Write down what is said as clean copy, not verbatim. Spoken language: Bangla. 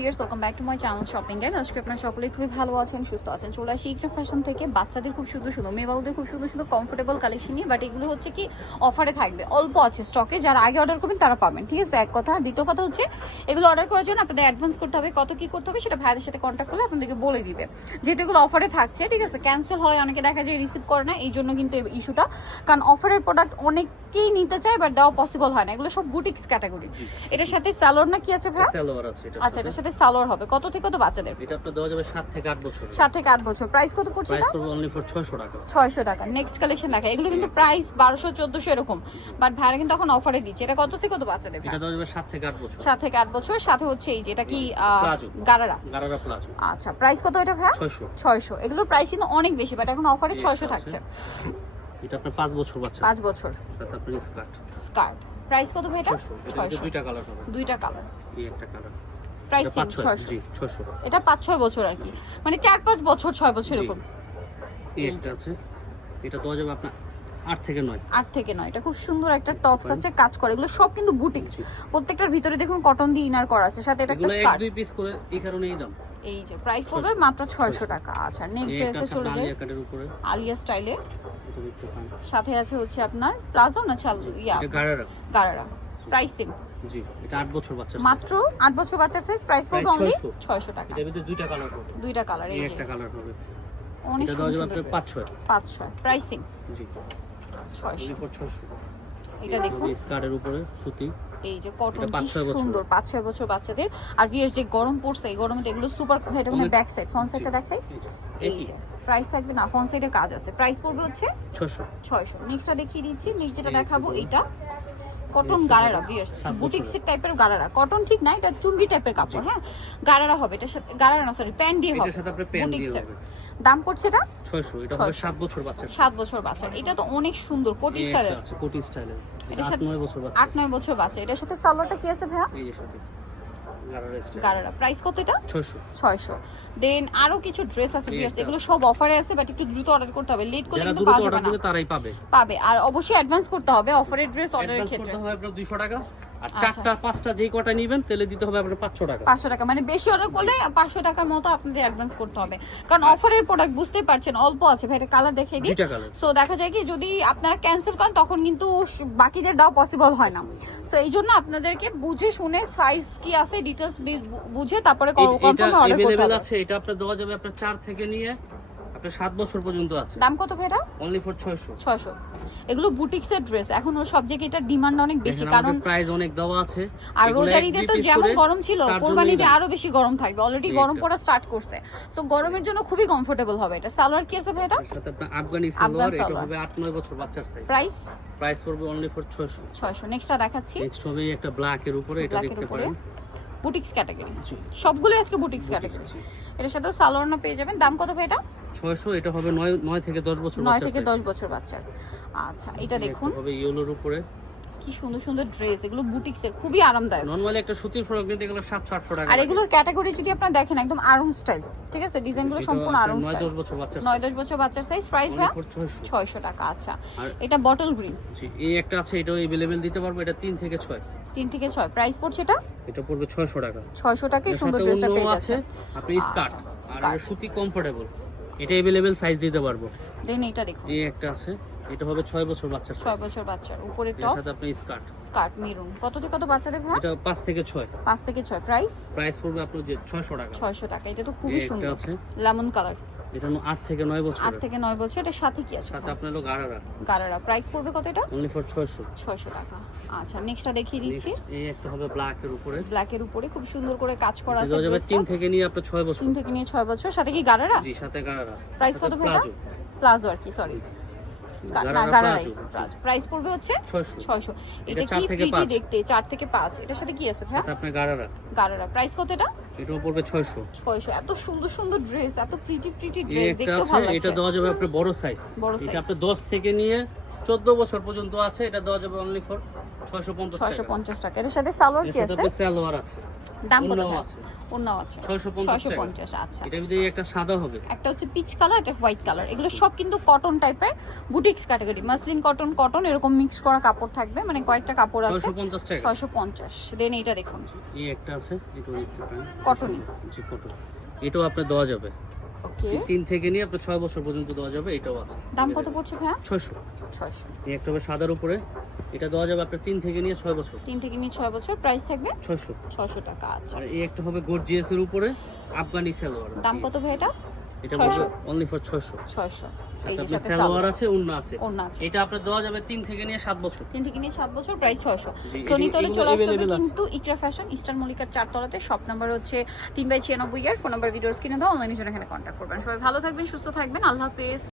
Viewers, welcome back to my channel shopping guide. আজকে আপনারা সকলেই খুবই ভালো আছেন, সুস্থ আছেন। চলে আসি ইকরা ফ্যাশন থেকে বাচ্চাদের খুব সুন্দর সুন্দর, মেয়ে বাবুদের খুব সুন্দর সুন্দর কমফোর্টেবল কালেকশন নিয়ে। বাট এগুলো হচ্ছে কি অফারে থাকবে, অল্প আছে স্টকে। যারা আগে অর্ডার করবেন তারা পাবেন, ঠিক আছে? এক কথা। আর দ্বিতীয় কথা হচ্ছে এগুলো অর্ডার করার জন্য আপনাদের অ্যাডভান্স করতে হবে। কত কি করতে হবে সেটা ভাইদের সাথে কন্ট্যাক্ট করলে আপনাদেরকে বলে দিবে। যেহেতু এগুলো অফারে থাকছে, ঠিক আছে, ক্যান্সেল হয়, অনেকে দেখা যায় রিসিভ করে না, এই জন্য কিন্তু ইস্যুটা। কারণ অফারের প্রোডাক্ট অনেকেই নিতে চায় বাট দেওয়া পসিবল হয় না। এগুলো সব বুটিক্স ক্যাটাগরি। এটার সাথে সালোয়ার না কি আছে ভাই? সালোয়ার আছে এটা। আচ্ছা, এটার সাথে সালোয়ার হবে। কত থেকে কত বাচ্চাদের? এটা আপনাদের দেওয়া যাবে 7 থেকে 8 বছর। 7 থেকে 8 বছর। প্রাইস কত পড়ছে এটা? প্রাইস পড়বে অনলি ফর 600 টাকা। 600 টাকা। নেক্সট কালেকশন দেখা। এগুলো কিন্তু প্রাইস 1200 1400 এরকম, বাট ভাইরা কিন্তু এখন অফারে দিচ্ছে। এটা কত থেকে কত বাচ্চাদের? এটা দেওয়া যাবে 7 থেকে 8 বছর। 7 থেকে 8 বছর। সাথে হচ্ছে এই যে এটা কি প্লাজো, গারারা প্লাজো। আচ্ছা, প্রাইস কত এটা ভাই? 600। এগুলোর প্রাইস কিন্তু অনেক বেশি, বাট এখন অফারে 600 থাকছে। এটা আপনার 5 বছর বাচ্চা। 5 বছর। সাথে আপনার স্কার্ট। প্রাইস কত ভাই এটা? 600। দুইটা কালার হবে। দুইটা কালার। এই একটা কালার। প্রাইস 600। জি 600। এটা 5-6 বছর আর কি, মানে 4-5 বছর 6 বছর এরকম। এই একটা আছে, এটা দেওয়া যাবে আপনার 8 থেকে 9। 8 থেকে 9। এটা খুব সুন্দর একটা টপস আছে, কাজ করে। এগুলো সব কিন্তু বুটিক্স। প্রত্যেকটার ভিতরে দেখুন কটন দিয়ে ইনার করা আছে, সাথে এটা একটা স্কার্ট। 1-2 পিস করে এই কারণেই দাম। এই যে প্রাইস পড়বে মাত্র 600 টাকা। আচ্ছা, নেক্সট ড্রেসে চলে যাই। আলিয়া কাটের উপরে, আলিয়া স্টাইলে। এটা দেখতে পান। সাথে আছে হচ্ছে আপনার প্লাজো না চালু ইয়া এটা গারারা। গারারা। Price same. জি, এটা 8 বছর বাচ্চা। মাত্র 8 বছর বাচ্চার সাইজ। প্রাইস পড়বে অনলি 600 টাকা। এর ভিতরে দুইটা কালার হবে। দুইটা কালার। এই এই যে একটা কালার হবে। অনেক এটা দেওয়া সুন্দর যাবে সুন্দর। 5-6। 5-6 প্রাইসিং। জি 600। 600। এটা দেখুন স্কার্টের উপরে সুতি। এই যে কটন এটা কি 5-6 বছর। সুন্দর। 5-6 বছর বাচ্চাদের। আর ভিউয়ার্স যে গরম পড়ছে, এই গরমে তো এগুলো সুপার। এটা মানে ব্যাক সাইড, ফ্রন্ট সাইডটা দেখাই। এই যে প্রাইস থাকবে না, ফ্রন্ট সাইডে কাজ আছে। প্রাইস পড়বে হচ্ছে 600। নেক্সটটা দেখিয়ে দিচ্ছি। নেক্সট যেটা দেখাবো এটা কটন গারারা। ভিউয়ার্স বুটিক্সের টাইপের গারারা। কটন ঠিক না, এটা চুনরি টাইপের কাপড়। হ্যাঁ, গারারা হবে। এটার সাথে গারারা না, সরি, প্যান্ট দিয়ে হবে। এটার সাথে আপনি প্যান্ট দিয়ে হবে। দাম পড়ছে এটা 600। এটা হবে 7 বছর বাচ্চা। 7 বছর বাচ্চা। এটা তো অনেক সুন্দর কোটি স্টাইলের। আছে কোটি স্টাইলের। এটার সাথে 8-9 বছর বাচ্চা। 8-9 বছর বাচ্চা। এটার সাথে সালোয়ারটা কি আছে ভাইয়া? এই যে সাথে গারারা স্টাইল। গারারা। প্রাইস কত এটা? 600। দেন আরো কিছু ড্রেস আছে ভিউয়ার্স, এগুলো সব অফারে আছে, বাট একটু দ্রুত অর্ডার করতে হবে। লেট করলে যারা কিন্তু দ্রুত পাওয়া যাবে অর্ডার না। করবে তারাই পাবে। আর অবশ্যই অ্যাডভান্স করতে হবে অফারের ড্রেস অর্ডারের অ্যাডভান্স ক্ষেত্রে। করতে হবে আপনার 200 টাকা। আর আচ্ছা। 4টা 5টা যেই কটা নেবেন তেলে দিতে হবে আপনার 500 টাকা। 500 টাকা, মানে বেশি অর্ডার করলে 500 টাকার মতো আপনাদের অ্যাডভান্স করতে হবে। কারণ অফারের প্রোডাক্ট বুঝতেই পারছেন, অল্প আছে ভাই। এটা কালার দেখিয়ে দিই। দুইটা কালার। সো দেখা যায় কি যদি আপনারা ক্যান্সেল করেন তখন কিন্তু বাকিদের দাও পসিবল হয় না। সো এই জন্য আপনাদেরকে বুঝে শুনে সাইজ কি আছে ডিটেইলস বুঝে তারপরে কনফার্মে অর্ডার করতে হবে। আছে এটা আপনার দেওয়া যাবে আপনার 4 থেকে নিয়ে আপনার 7 বছর পর্যন্ত আছে। দাম কত ভাই এটা? Only for 600। 600। এগুলো বুটিক্সের ড্রেস। এখন ওর সব জায়গায় এটার ডিমান্ড অনেক বেশি, কারণ প্রাইস অনেক দেওয়া আছে। আর এগুলো রোজার 1-2 ঈদে তো পিস যেমন করে গরম ছিল, তার কোরবানিতে জন্যই আরো বেশি গরম থাকবে। অলরেডি গরম পড়া স্টার্ট করছে। সো গরমের জন্য খুবই কমফোর্টেবল হবে এটা। সালোয়ার কি আছে ভাই এটা? এর সাথে আপনার আফগানি সালোয়ার। এটা হবে 8-9 বছর বাচ্চার সাইজ। প্রাইস পড়বে অনলি ফর 600। 600। নেক্সটটা দেখাচ্ছি। নেক্সট হবে একটা ব্ল্যাক এর উপরে, এটা দেখতে পারেন। Boutiques category. সবগুলো আজকে বুটিক্স ক্যাটাগরি। এটার সাথে সালোয়ার না পেয়ে যাবেন। দাম কত ভাই এটা? 600। এটা হবে 9 থেকে 10 বছর 9 থেকে 10 বছর বাচ্চার। আচ্ছা, এটা দেখুন হবে ইয়েলোর উপরে। কি সুন্দর সুন্দর ড্রেস। এগুলো বুটিক্সের, খুবই আরামদায়ক। নরমালি একটা সুতির ফ্রক নিতে গেলে 700-800 টাকা। আর এগুলোর ক্যাটাগরি যদি আপনারা দেখেন একদম আরং স্টাইল, ঠিক আছে? ডিজাইনগুলো সম্পূর্ণ আরং স্টাইল। 9-10 বছর বাচ্চা। 9-10 বছর বাচ্চার সাইজ। প্রাইস ভাই 600 টাকা। আচ্ছা, এটা বটল গ্রিন। জি, এই একটা আছে, এটাও अवेलेबल দিতে পারবো। এটা 3 থেকে 6। 3 থেকে 6 প্রাইস পড়ছে এটা? এটা পড়বে 600 টাকা। 600 টাকায় সুন্দর ড্রেসটা পেয়ে যাচ্ছে। আপনি স্কার্ট আর সুতি কমফোর্টেবল, এটা अवेलेबल সাইজ দিতে পারবো। দেন এটা দেখুন, এই একটা আছে, এটা হবে 6 বছর বাচ্চার 6 বছর বাচ্চার। উপরে এর টপ, সাথে আপনি স্কার্ট মেরুন। কত থেকে কত বাচ্চাদের ভাই? এটা 5 থেকে 6। 5 থেকে 6 প্রাইস পড়বে আপনার যে 600 টাকা। 600 টাকা। এটা তো খুবই সুন্দর, এটা আছে লেমন কালার। এটা 8 থেকে 9 বছর। 8 থেকে 9 বছর। এটার সাথে কি আছে? সাথে আপনার লোক গারারা। প্রাইস পড়বে কত এটা? Only for 600। 600 টাকা। আচ্ছা, নেক্সটটা দেখিয়ে দিচ্ছি। এই একটা হবে ব্ল্যাক এর উপরে। ব্ল্যাক এর উপরে খুব সুন্দর করে কাজ করা আছে। এটা যাবে 3 থেকে নিয়ে আপনার 6 বছর। 3 থেকে নিয়ে 6 বছর। সাথে কি গারারা? জি, সাথে গারারা। প্রাইস কত ভাই এটা? প্লাজো আর কি, সরি, গারারাই। প্রাইস পড়বে হচ্ছে 600। এটা কি প্রিটি দেখতে। 4 থেকে 5। এটার সাথে কি আছে ভাই? আপনার গারারা। প্রাইস কত এটা? এটাও পড়বে 600। 600। এত সুন্দর সুন্দর ড্রেস, এত প্রিটি ড্রেস, দেখতে ভালো লাগছে। এটা দেওয়া যাবে আপনার বড় সাইজ। এটা আপনার 10 থেকে নিয়ে 14 বছর পর্যন্ত আছে। এটা দেওয়া যাবে অনলি ফর 650 টাকা। 650 টাকা। এর সাথে সালোয়ার কি আছে? সালোয়ার আছে। দাম কত? ওন্নাও আছে 650 টাকা। 650 আচ্ছা। এটার ভিতরে একটা সাদা হবে, একটা হচ্ছে পিচ কালার, একটা হোয়াইট কালার। এগুলো সব কিন্তু কটন টাইপের boutiques category, muslin cotton cotton এরকম মিক্স করা কাপড় থাকবে, মানে কয়েকটা কাপড় আছে। 650 টাকা। 650। দেন এইটা দেখুন, এই একটা আছে, এটা দেখতে পারেন কটনই। জি কটন, এটাও আপনি দেওয়া যাবে ওকে, 3 থেকে নিয়ে আপনার 6 বছর পর্যন্ত দেওয়া যাবে। এটাও আছে। দাম কত পড়ছে ভাইয়া? 600। 600। এই একটা হবে সাদার উপরে, এটা দেওয়া যাবে আপনার 3 থেকে নিয়ে 6 বছর। 3 থেকে নিয়ে 6 বছর, প্রাইস থাকবে 600। 600 টাকা আছে। আর এই একটা হবে গর্জিয়াস এর উপরে আফগানি সালোয়ার। দাম কত ভাই এটা? এটা হবে অনলি ফর 600। 600। এই যে আপনার সাথে সালোয়ার সালোয়ার আছে, ওন্না আছে। ওন্না আছে। এটা আপনার দেওয়া যাবে 3 থেকে নিয়ে 7 বছর। 3 থেকে নিয়ে 7 বছর, প্রাইস 600। জি, সোনি তলে এগুলো চলে আসতে হবে available আছে। কিন্তু ইকরা ফ্যাশন ইস্টার্ন মল্লিকার 4 তলাতে, শপ নাম্বার হচ্ছে 3/96 ইয়ার, ফোন নাম্বার ভিডিওস কিনে দাও, অনলাইনে জন্য এখানে কন্ট্যাক্ট করবেন। সবাই ভালো থাকবেন, সুস্থ থাকবেন, আল্লাহ হাফেজ।